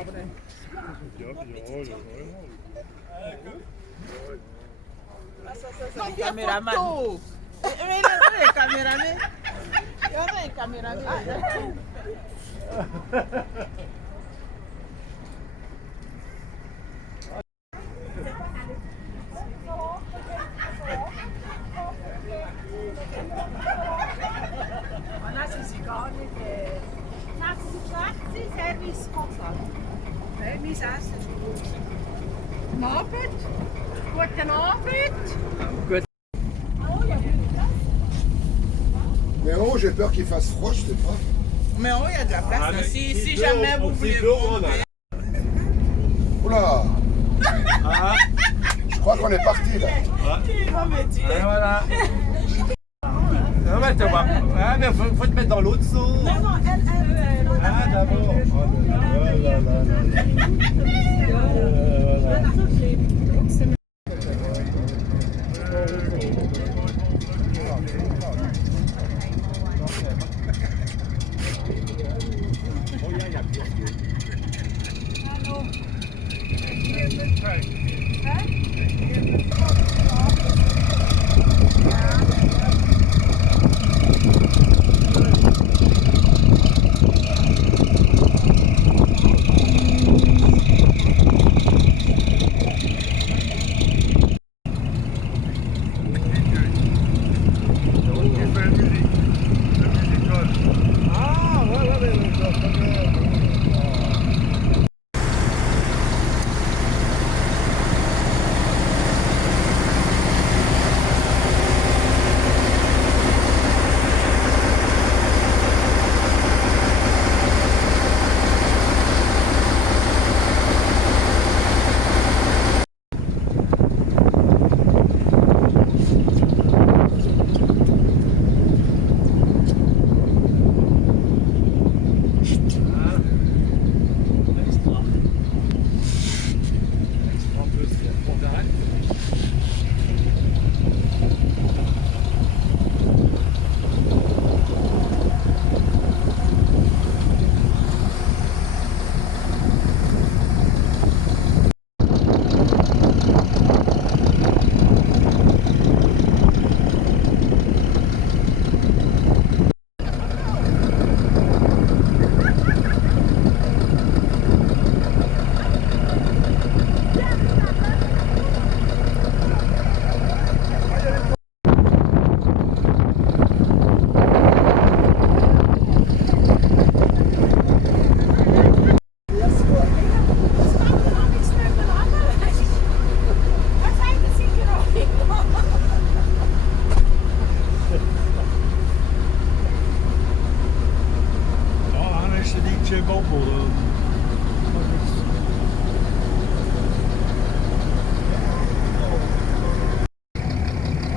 C'est le caméraman. Mais il est caméraman. Il est caméraman. Guten Abend. Mais oh, j'ai peur qu'il fasse froid, je sais pas. Mais oh, il y a de la place. Si jamais vous voulez monter. Oula. Je crois qu'on est parti là. Il va me tuer. Voilà. Non, mais tu vois. Ah, mais faut te mettre dans l'autre saut. Non, elle. Ah, d'abord. Oh là là là.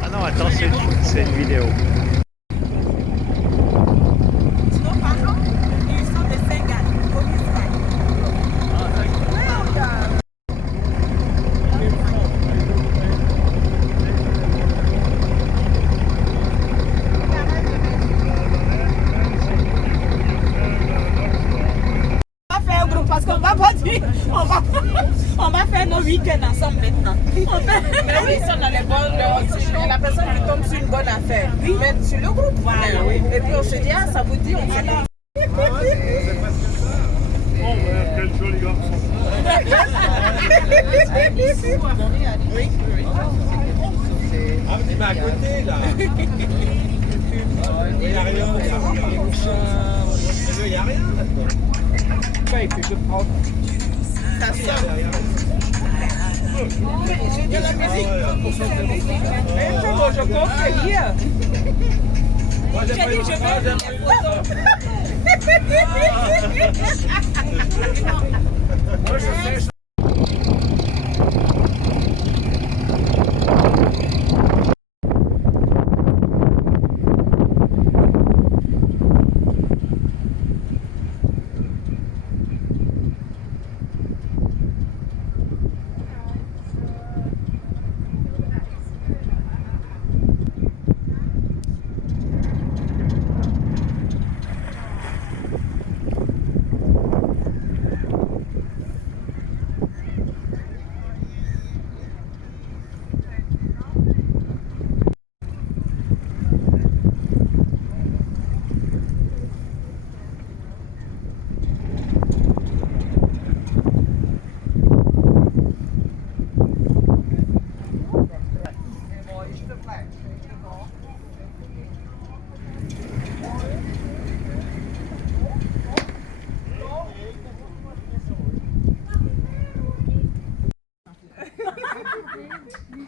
Ah non, attends, c'est une vidéo. Nos parents, ils sont de Sénégal, au Duisburg. On va faire un groupe parce qu'on va pas dire, on va faire nos week-ends ensemble maintenant. Mais oui, ça dans les bonnes, la personne qui tombe sur une bonne affaire, mettre sur le groupe. Voilà. Et puis on se dit, ah, ça vous dit, on fait là. Oh, quel joli garçon. Oui, oui. Ah, mais t'es à côté là. Il n'y a rien. Il n'y a rien là-dedans. Ouais, que je prends. Ça sort. J'ai dit la musique. C'est bon, je compte hier. J'ai dit, je veux des photos. Moi, je fais.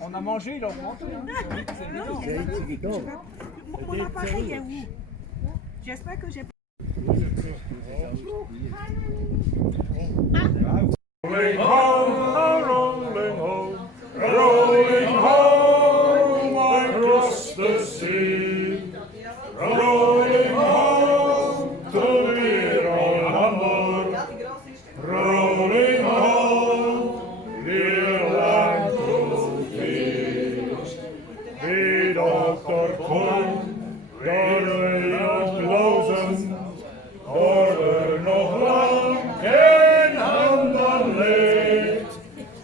On a mangé, il a augmenté. C'est évident. Mon appareil est où? J'espère que j'ai pas. Rolling home, rolling home across the sea. Rolling home to dear old Hamburg. Rolling home, dear land to be. Die Doktor kommt, der will uns losen, oder noch lang kein Hand legt.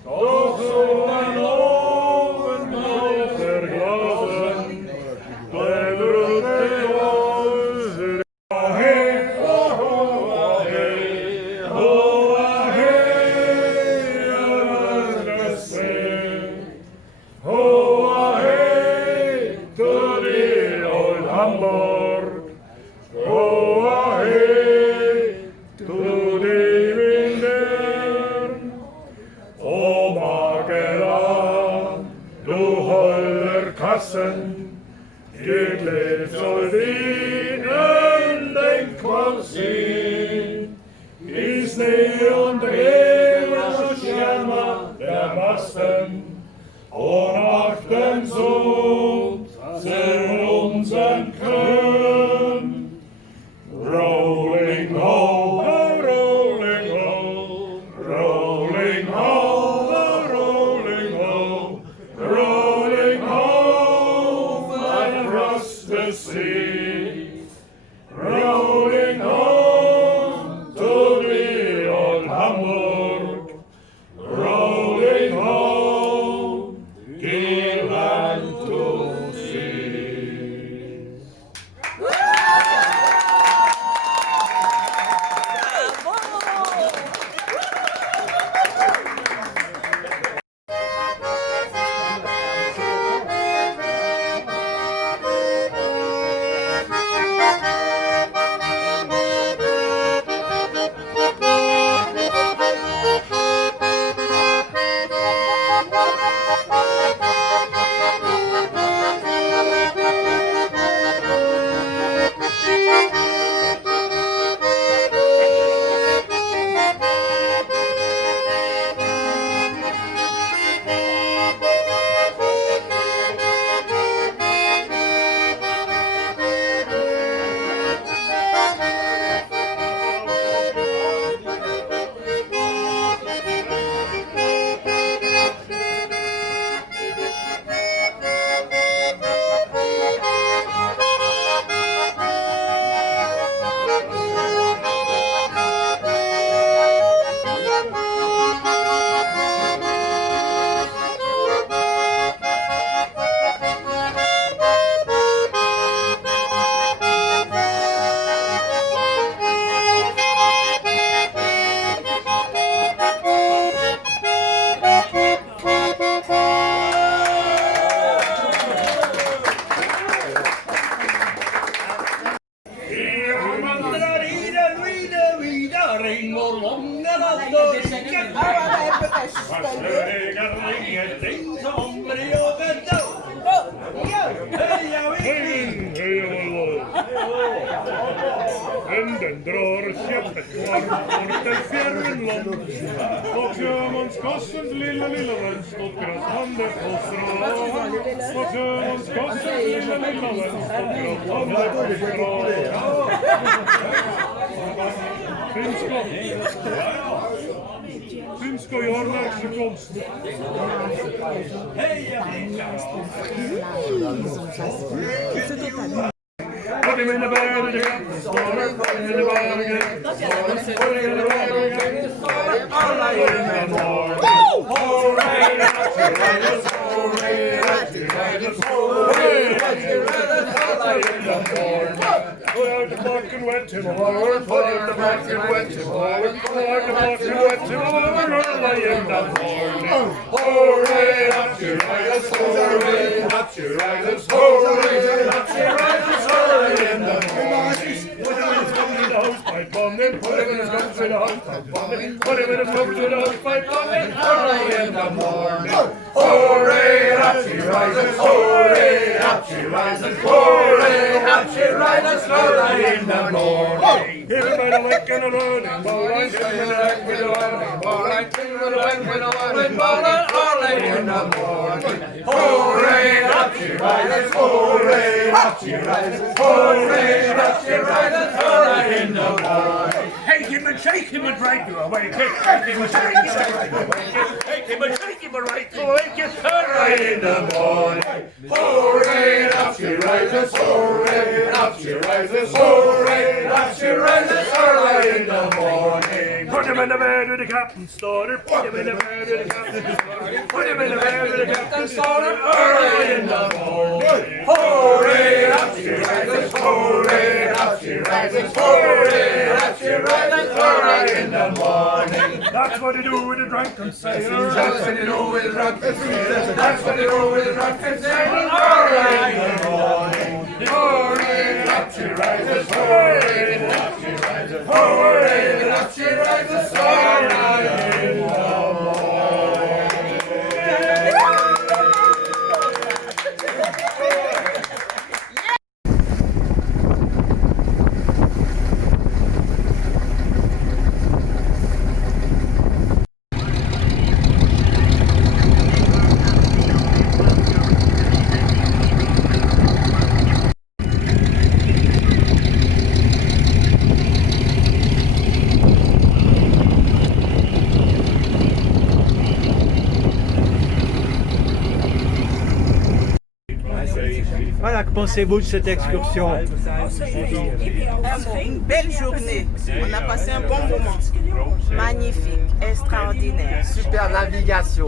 Doch so ein Oben auf der Glasen, blättert die Hose. Hey, oh, hey, oh, hey, das See. Oh, hey, to the old Hamburg. Oh, hey, to the Windern. O Magellan, du holder Kassen, ihr lebt soll dienen, denk mal sehen. Die Schnee und Regen und Schirmer der Masten, und nach dem Sog sind unseren Köln. Rolling home, oh, rolling home, rolling home, oh, rolling home, rolling home across the sea. Rolling home to the old Hamburg. Rolling home, dear land to see. En drar käppet kvar det fjärren långt. Och sjömanskossens lilla vän stått grötande på strå. Och sjömanskossens lilla vän stått grötande på strå. Finska järnverkskonst. Hej, What do you mean about it? All I riders, hooray, early in the morning. Pull out the buck and wet him over, pull out the buck and wet him over, pull out the buck and wet him over, early in the morning. Hooray, up you riders, hooray, up you riders, hooray, up you riders, early in the morning. Put him in his guns in the hosepipe bombing, put him in his guns in the hosepipe bombing, put him in his guns in the hosepipe bombing, early in the morning. Hooray, up you riders, hooray, up you riders, hooray, up you riders, early in the morning. Give him a wick and a running ball, give him a wick with a running ball, give him a wick with a running ball, early in the morning. Hooray, up you riders, hooray, up you riders, hooray, up you riders, early in the morning. Take him and shake him and drag him away, take him and shake him and drag him away, take him and shake him and drag him away, early in the morning. Hooray, up you riders, hooray, up you riders, hooray, up you riders, early in the morning. Put him in the bed with the captain's daughter, put him in the bed with the captain's daughter, put him in the bed with the captain's daughter, early in the morning. Hooray, up you riders, hooray, up you riders, hooray, up you riders, early in the morning. That's what they do with the drunken sailor, that's what they do with the drunken sailor, that's what they do with the drunken sailor, early in the morning. Hooray, up you riders, hooray, up you riders, hooray, up you riders, early in the morning. Voilà, que pensez-vous de cette excursion? Une belle journée. On a passé un bon moment. Magnifique, extraordinaire. Super navigation.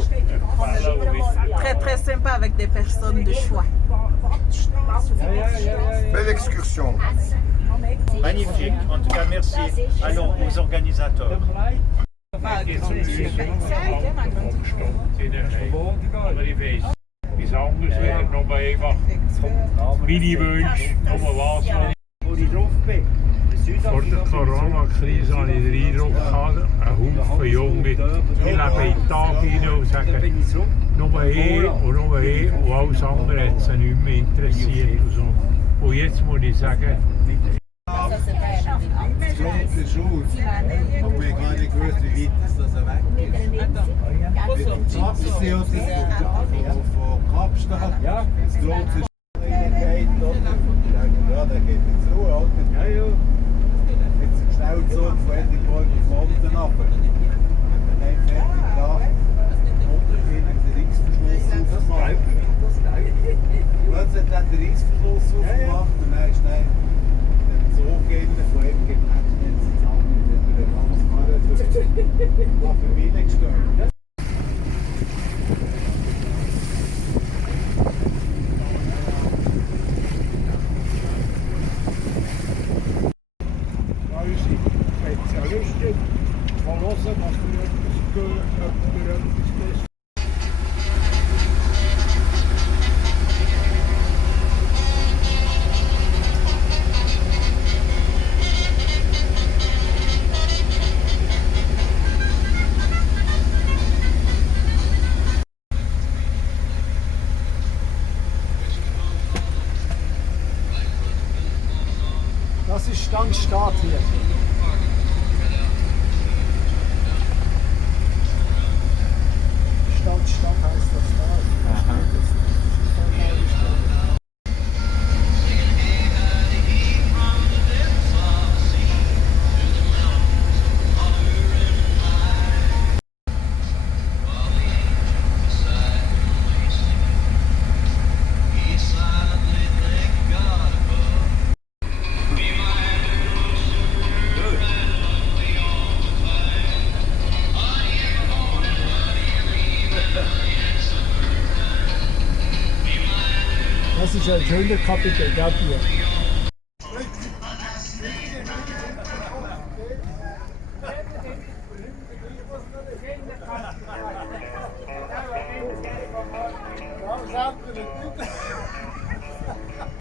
Très très sympa avec des personnes de choix. Belle excursion. Magnifique. En tout cas, merci alors aux organisateurs. Iets anders weer, nog maar even mini-wunsch, nog maar wat. Voor de coronacrisis had ik de indruk gehad, een hoop jongen, die leven in taak in en zeggen, nog maar heen, en alles andere heeft ze niet meer interessiert. En jetzt moet ik zeggen, Das Grund ist aus, aber wir gar nicht gewusst, wie weit das weg ist. Vom Zapfsee aus von Kapstadt, das Grund ist ja, der geht jetzt Ruhe, oder? Ja, ja. Jetzt ein Schnellzug von Edinburgh auf London runter. Wenn er fertig da, unten den Reißverschluss aufgemacht. Plötzlich hat der Reißverschluss aufgemacht und dann ist der Zug von ihm gepackt und jetzt zusammen mit der Ramskarre durch die Waffe gestört. Spezialisten, die hören, was du etwas gehört, etwas Das ist Standstart hier. Standstart heißt das da. Aha. ist ein schöner Kapitel, gell, hier.